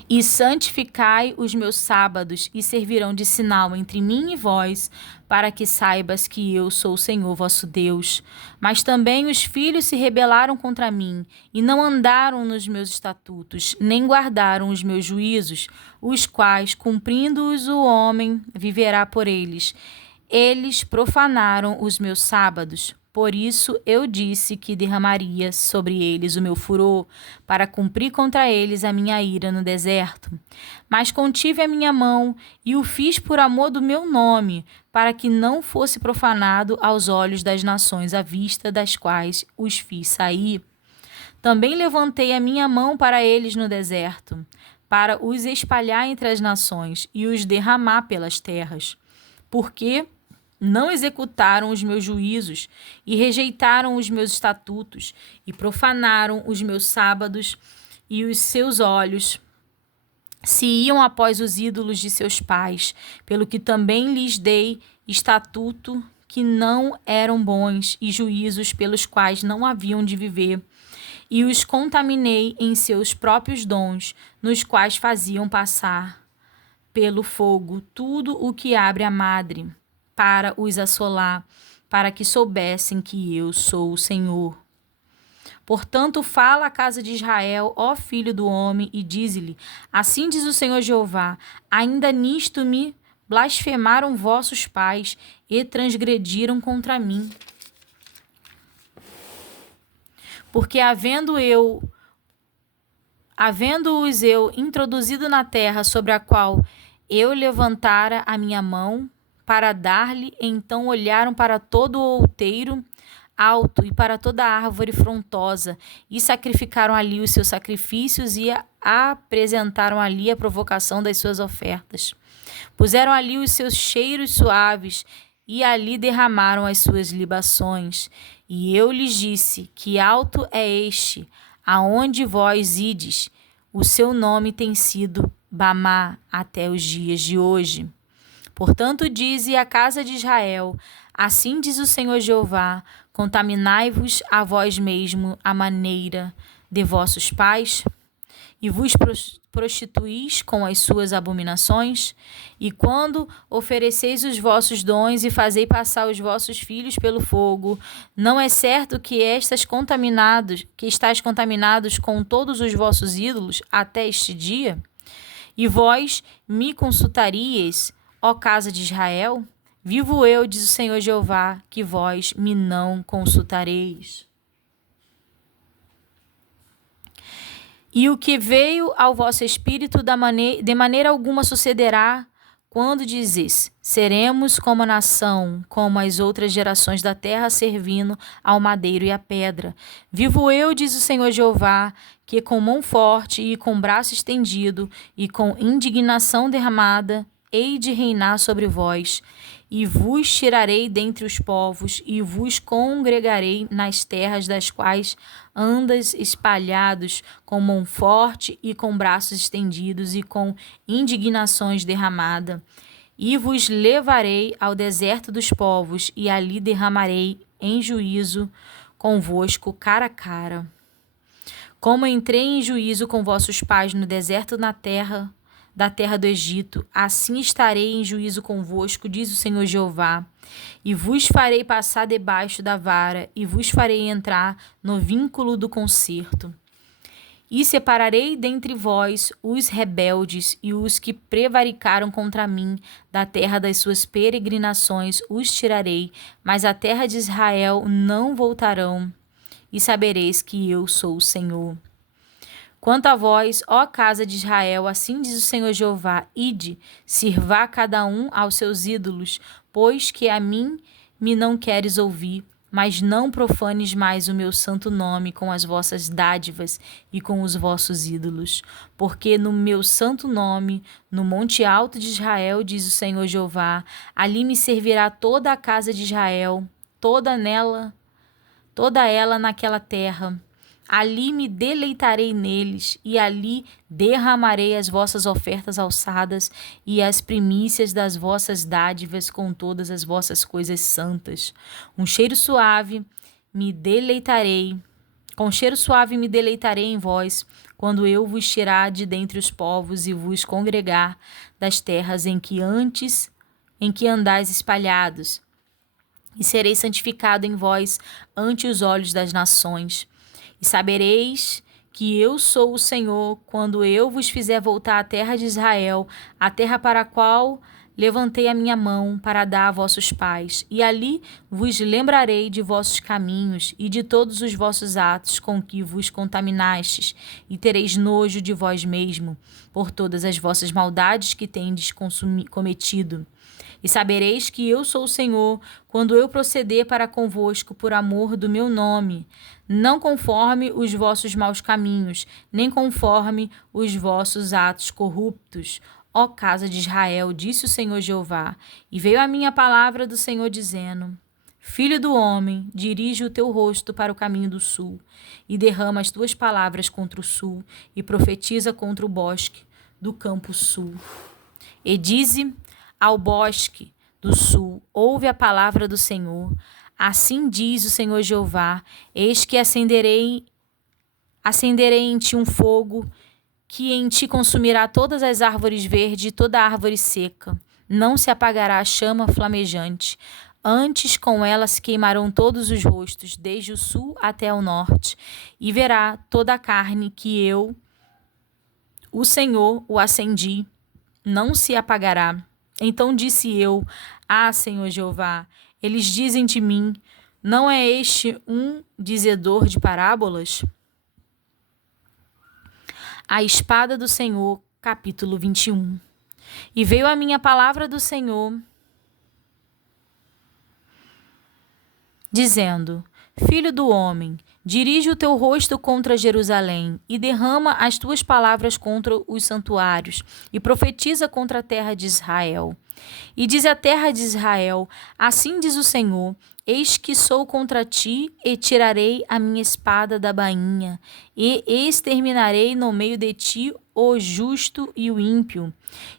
E santificai os meus sábados, e servirão de sinal entre mim e vós, para que saibas que eu sou o Senhor vosso Deus. Mas também os filhos se rebelaram contra mim, e não andaram nos meus estatutos, nem guardaram os meus juízos, os quais, cumprindo-os, o homem viverá por eles. Eles profanaram os meus sábados. Por isso eu disse que derramaria sobre eles o meu furor, para cumprir contra eles a minha ira no deserto. Mas contive a minha mão e o fiz por amor do meu nome, para que não fosse profanado aos olhos das nações à vista das quais os fiz sair. Também levantei a minha mão para eles no deserto, para os espalhar entre as nações e os derramar pelas terras. Porque não executaram os meus juízos e rejeitaram os meus estatutos e profanaram os meus sábados, e os seus olhos se iam após os ídolos de seus pais, pelo que também lhes dei estatuto que não eram bons e juízos pelos quais não haviam de viver, e os contaminei em seus próprios dons, nos quais faziam passar pelo fogo tudo o que abre a madre, para os assolar, para que soubessem que eu sou o Senhor. Portanto, fala à casa de Israel, ó filho do homem, e dize-lhe: assim diz o Senhor Jeová, ainda nisto me blasfemaram vossos pais e transgrediram contra mim. Porque havendo-os eu introduzido na terra sobre a qual eu levantara a minha mão para dar-lhe, então olharam para todo o outeiro alto e para toda a árvore frondosa, e sacrificaram ali os seus sacrifícios e apresentaram ali a provocação das suas ofertas. Puseram ali os seus cheiros suaves e ali derramaram as suas libações. E eu lhes disse: que alto é este, aonde vós ides? O seu nome tem sido Bamá até os dias de hoje. Portanto, dize à casa de Israel: assim diz o Senhor Jeová, contaminai-vos a vós mesmo à maneira de vossos pais, e vos prostituís com as suas abominações, e quando ofereceis os vossos dons e fazei passar os vossos filhos pelo fogo, não é certo que estáis contaminados com todos os vossos ídolos até este dia? E vós me consultaríeis, ó casa de Israel? Vivo eu, diz o Senhor Jeová, que vós me não consultareis. E o que veio ao vosso espírito de maneira alguma sucederá quando dizes: seremos como a nação, como as outras gerações da terra, servindo ao madeiro e à pedra. Vivo eu, diz o Senhor Jeová, que com mão forte e com braço estendido e com indignação derramada hei de reinar sobre vós, e vos tirarei dentre os povos, e vos congregarei nas terras das quais andas espalhados, com mão forte e com braços estendidos e com indignações derramada. E vos levarei ao deserto dos povos, e ali derramarei em juízo convosco cara a cara. Como entrei em juízo com vossos pais no deserto da terra do Egito, assim estarei em juízo convosco, diz o Senhor Jeová, e vos farei passar debaixo da vara, e vos farei entrar no vínculo do concerto. E separarei dentre vós os rebeldes e os que prevaricaram contra mim, da terra das suas peregrinações os tirarei, mas a terra de Israel não voltarão, e sabereis que eu sou o Senhor. Quanto a vós, ó casa de Israel, assim diz o Senhor Jeová: ide, sirva cada um aos seus ídolos, pois que a mim me não queres ouvir, mas não profanes mais o meu santo nome com as vossas dádivas e com os vossos ídolos. Porque no meu santo nome, no monte alto de Israel, diz o Senhor Jeová, ali me servirá toda a casa de Israel, toda ela naquela terra. Ali me deleitarei neles, e ali derramarei as vossas ofertas alçadas e as primícias das vossas dádivas com todas as vossas coisas santas. Um cheiro suave me deleitarei Com cheiro suave me deleitarei em vós, quando eu vos tirar de dentre os povos e vos congregar das terras em que andais espalhados, e serei santificado em vós ante os olhos das nações. E sabereis que eu sou o Senhor, quando eu vos fizer voltar à terra de Israel, a terra para a qual levantei a minha mão para dar a vossos pais, e ali vos lembrarei de vossos caminhos e de todos os vossos atos com que vos contaminastes, e tereis nojo de vós mesmo, por todas as vossas maldades que tendes cometido. E sabereis que eu sou o Senhor, quando eu proceder para convosco por amor do meu nome, não conforme os vossos maus caminhos, nem conforme os vossos atos corruptos, ó casa de Israel, disse o Senhor Jeová. E veio a mim a palavra do Senhor dizendo: Filho do homem, dirige o teu rosto para o caminho do sul, e derrama as tuas palavras contra o sul, e profetiza contra o bosque do campo sul. E dize ao bosque do sul: ouve a palavra do Senhor. Assim diz o Senhor Jeová: eis que acenderei em ti um fogo, que em ti consumirá todas as árvores verdes e toda árvore seca. Não se apagará a chama flamejante. Antes com ela se queimarão todos os rostos, desde o sul até o norte. E verá toda a carne que eu, o Senhor, o acendi. Não se apagará. Então disse eu: Ah, Senhor Jeová, eles dizem de mim: não é este um dizedor de parábolas? A espada do Senhor, capítulo 21. E veio a mim a palavra do Senhor, dizendo: Filho do homem, dirige o teu rosto contra Jerusalém, e derrama as tuas palavras contra os santuários, e profetiza contra a terra de Israel. E diz a terra de Israel: assim diz o Senhor: eis que sou contra ti, e tirarei a minha espada da bainha, e exterminarei no meio de ti o justo e o ímpio.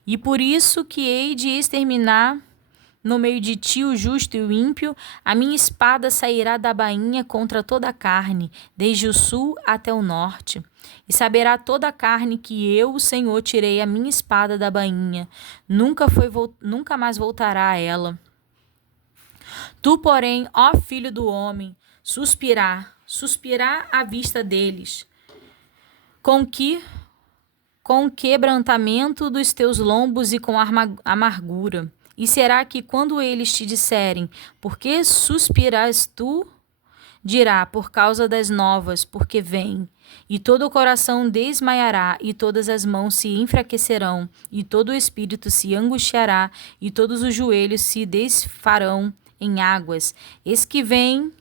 E por isso que hei de exterminar no meio de ti o justo e o ímpio, a minha espada sairá da bainha contra toda a carne, desde o sul até o norte. E saberá toda a carne que eu, o Senhor, tirei a minha espada da bainha. Nunca mais voltará a ela. Tu, porém, ó filho do homem, suspirar à vista deles, com quebrantamento dos teus lombos e com amargura. E será que quando eles te disserem: por que suspiras tu? Dirá: por causa das novas, porque vem. E todo o coração desmaiará, e todas as mãos se enfraquecerão, e todo o espírito se angustiará, e todos os joelhos se desfarão em águas. Eis que vem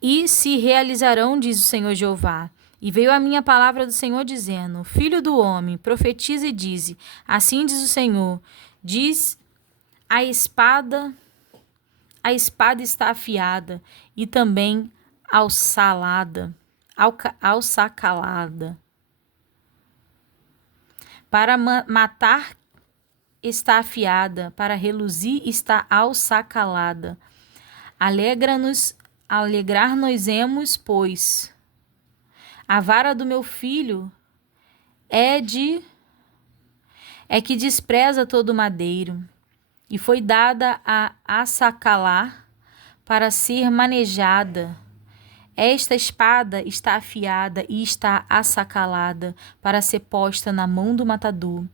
e se realizarão, diz o Senhor Jeová. E veio a minha palavra do Senhor dizendo: Filho do homem, profetiza e dize: assim diz o Senhor, diz a espada está afiada, e também alçacalada. Para matar está afiada, para reluzir está alçacalada. Alegrar-nos-emos, pois a vara do meu filho é que despreza todo madeiro, e foi dada a assacalar para ser manejada. Esta espada está afiada e está assacalada para ser posta na mão do matador.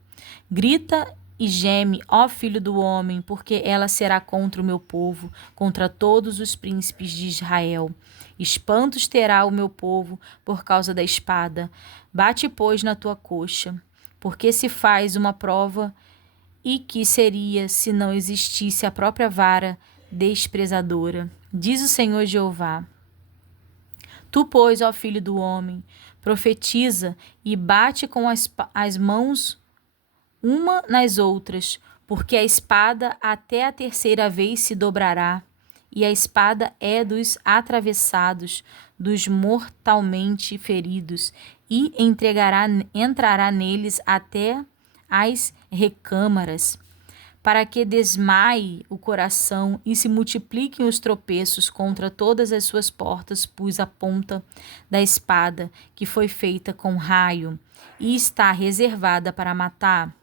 Grita e geme, ó filho do homem, porque ela será contra o meu povo, contra todos os príncipes de Israel. Espantos terá o meu povo por causa da espada. Bate, pois, na tua coxa, porque se faz uma prova, e que seria se não existisse a própria vara desprezadora, diz o Senhor Jeová. Tu, pois, ó filho do homem, profetiza e bate com as mãos uma nas outras, porque a espada até a terceira vez se dobrará, e a espada é dos atravessados, dos mortalmente feridos, e entrará neles até as recâmaras. para que desmaie o coração e se multipliquem os tropeços contra todas as suas portas, pus a ponta da espada, que foi feita com raio, e está reservada para matar.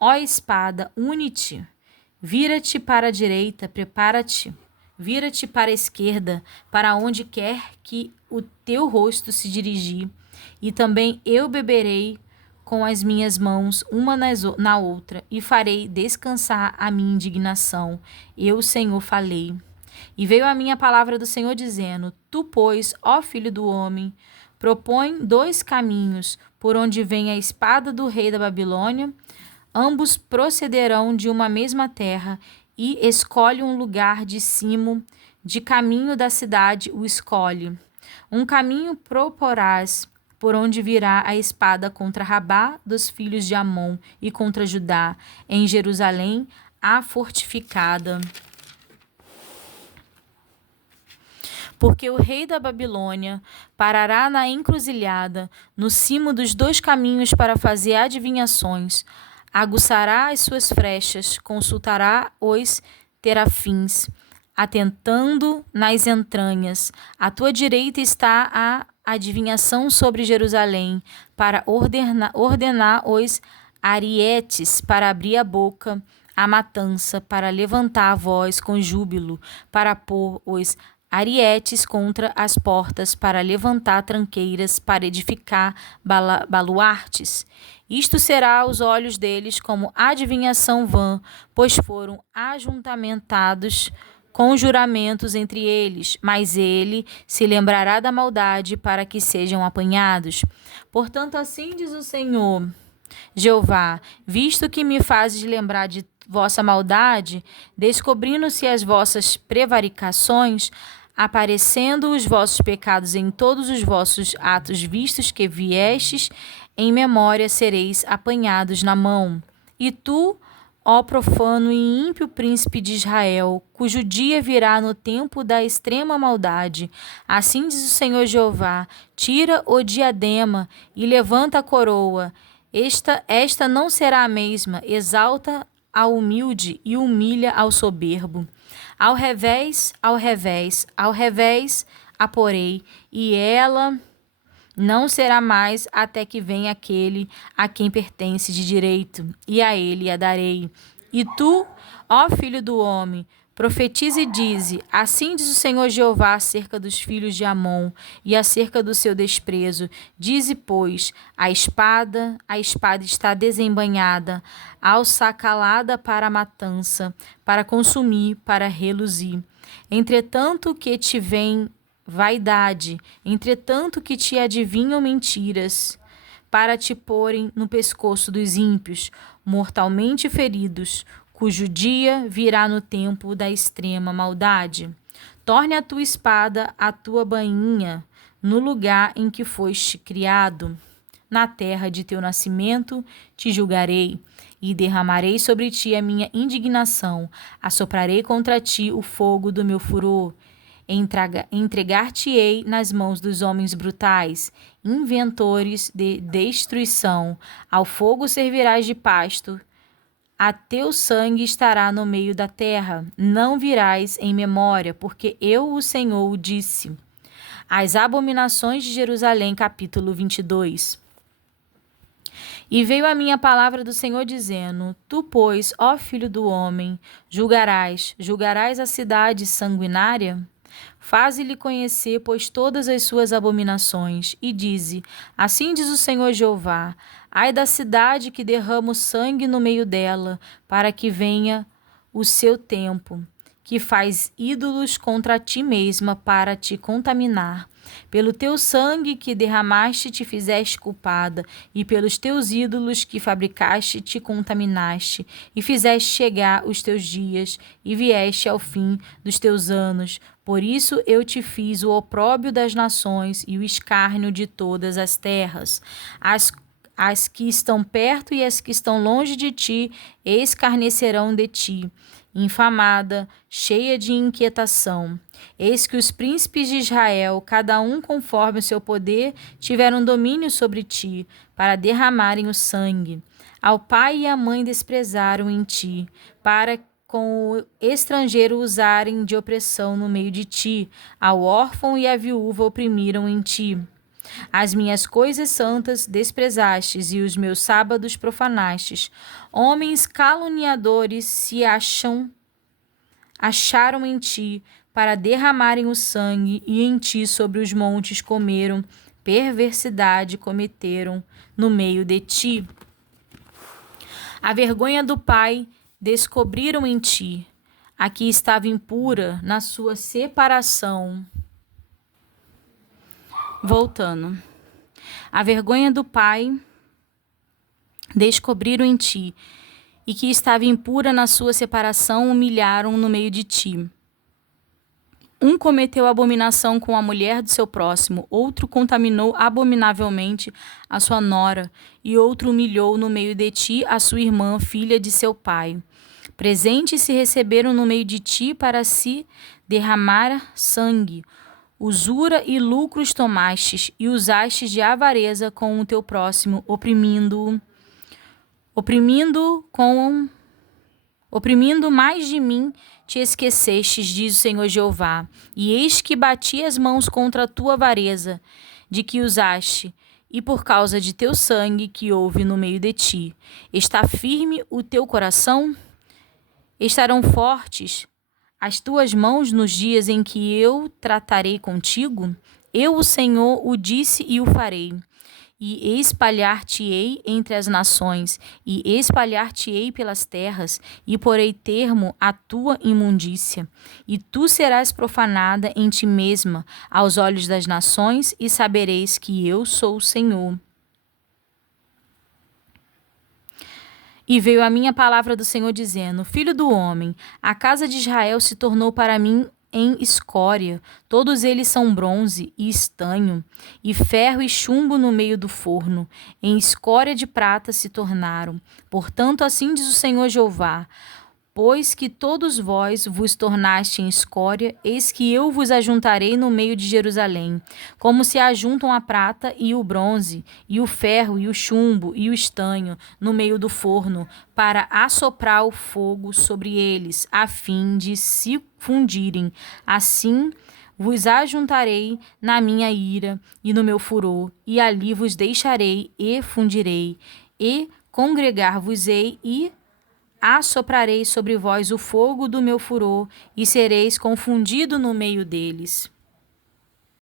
Ó espada, une-te, vira-te para a direita, prepara-te, vira-te para a esquerda, para onde quer que o teu rosto se dirigir, e também eu beberei com as minhas mãos uma na outra, e farei descansar a minha indignação. Eu, Senhor, falei. E veio a minha palavra do Senhor dizendo: Tu, pois, ó filho do homem, propõe 2 caminhos, por onde vem a espada do rei da Babilônia. Ambos procederão de uma mesma terra, e escolhe um lugar de cimo, de caminho da cidade o escolhe. Um caminho proporás, por onde virá a espada contra Rabá dos filhos de Amon e contra Judá, em Jerusalém, a fortificada. Porque o rei da Babilônia parará na encruzilhada, no cimo dos 2 caminhos para fazer adivinhações, aguçará as suas flechas, consultará os terafins, atentando nas entranhas. À tua direita está a adivinhação sobre Jerusalém, para ordenar os arietes, para abrir a boca, a matança, para levantar a voz com júbilo, para pôr os arietes contra as portas, para levantar tranqueiras, para edificar baluartes. Isto será aos olhos deles como adivinhação vã, pois foram ajuntamentados com juramentos entre eles, mas ele se lembrará da maldade para que sejam apanhados. Portanto, assim diz o Senhor Jeová: visto que me fazes lembrar de vossa maldade, descobrindo-se as vossas prevaricações, aparecendo os vossos pecados em todos os vossos atos vistos que viestes, em memória sereis apanhados na mão. E tu, ó profano e ímpio príncipe de Israel, cujo dia virá no tempo da extrema maldade, assim diz o Senhor Jeová: tira o diadema e levanta a coroa. Esta não será a mesma, exalta ao humilde e humilha ao soberbo. Ao revés, ao revés, ao revés a porei, e ela não será mais até que venha aquele a quem pertence de direito, e a ele a darei. E tu, ó filho do homem, profetize e dize: assim diz o Senhor Jeová acerca dos filhos de Amon e acerca do seu desprezo. Dize, pois, a espada está desembainhada, alçacalada para a matança, para consumir, para reluzir. Entretanto que te vem vaidade, entretanto que te adivinham mentiras, para te porem no pescoço dos ímpios, mortalmente feridos, cujo dia virá no tempo da extrema maldade. Torne a tua espada a tua bainha, no lugar em que foste criado. Na terra de teu nascimento te julgarei, e derramarei sobre ti a minha indignação, assoprarei contra ti o fogo do meu furor. Entregar-te-ei nas mãos dos homens brutais, inventores de destruição. Ao fogo servirás de pasto, a teu sangue estará no meio da terra. Não virás em memória, porque eu, o Senhor, o disse. As abominações de Jerusalém, capítulo 22. E veio a minha palavra do Senhor dizendo: tu, pois, ó filho do homem, julgarás a cidade sanguinária? Faze-lhe conhecer, pois, todas as suas abominações, e dize: assim diz o Senhor Jeová: ai da cidade que derrama o sangue no meio dela, para que venha o seu tempo, que faz ídolos contra ti mesma para te contaminar. Pelo teu sangue que derramaste te fizeste culpada, e pelos teus ídolos que fabricaste te contaminaste, e fizeste chegar os teus dias, e vieste ao fim dos teus anos. Por isso eu te fiz o opróbrio das nações e o escárnio de todas as terras. As que estão perto e as que estão longe de ti escarnecerão de ti, infamada, cheia de inquietação. Eis que os príncipes de Israel, cada um conforme o seu poder, tiveram domínio sobre ti, para derramarem o sangue. Ao pai e à mãe desprezaram em ti, para com o estrangeiro usarem de opressão no meio de ti. Ao órfão e à viúva oprimiram em ti. As minhas coisas santas desprezastes e os meus sábados profanastes. Homens caluniadores se acharam em ti para derramarem o sangue, e em ti sobre os montes comeram, perversidade cometeram no meio de ti. A vergonha do pai descobriram em ti. Aqui estava impura na sua separação. Voltando. A vergonha do pai descobriram em ti, e que estava impura na sua separação, humilharam no meio de ti. Um cometeu abominação com a mulher do seu próximo, outro contaminou abominavelmente a sua nora, e outro humilhou no meio de ti a sua irmã, filha de seu pai. Presentes se receberam no meio de ti para se derramar sangue. Usura e lucros tomastes, e usastes de avareza com o teu próximo, oprimindo mais de mim te esquecestes, diz o Senhor Jeová. E eis que bati as mãos contra a tua avareza, de que usaste, e por causa de teu sangue que houve no meio de ti. Está firme o teu coração? Estarão fortes as tuas mãos nos dias em que eu tratarei contigo? Eu, o Senhor, o disse e o farei. E espalhar-te-ei entre as nações, e espalhar-te-ei pelas terras, e porei termo à tua imundícia. E tu serás profanada em ti mesma aos olhos das nações, e sabereis que eu sou o Senhor. E veio a minha palavra do Senhor dizendo: Filho do homem, a casa de Israel se tornou para mim em escória, todos eles são bronze e estanho, e ferro e chumbo no meio do forno, em escória de prata se tornaram. Portanto, assim diz o Senhor Jeová: pois que todos vós vos tornaste em escória, eis que eu vos ajuntarei no meio de Jerusalém, como se ajuntam a prata e o bronze, e o ferro e o chumbo e o estanho no meio do forno, para assoprar o fogo sobre eles, a fim de se fundirem. Assim vos ajuntarei na minha ira e no meu furor, e ali vos deixarei e fundirei, e congregar-vos-ei e assoprarei sobre vós o fogo do meu furor, e sereis confundido no meio deles.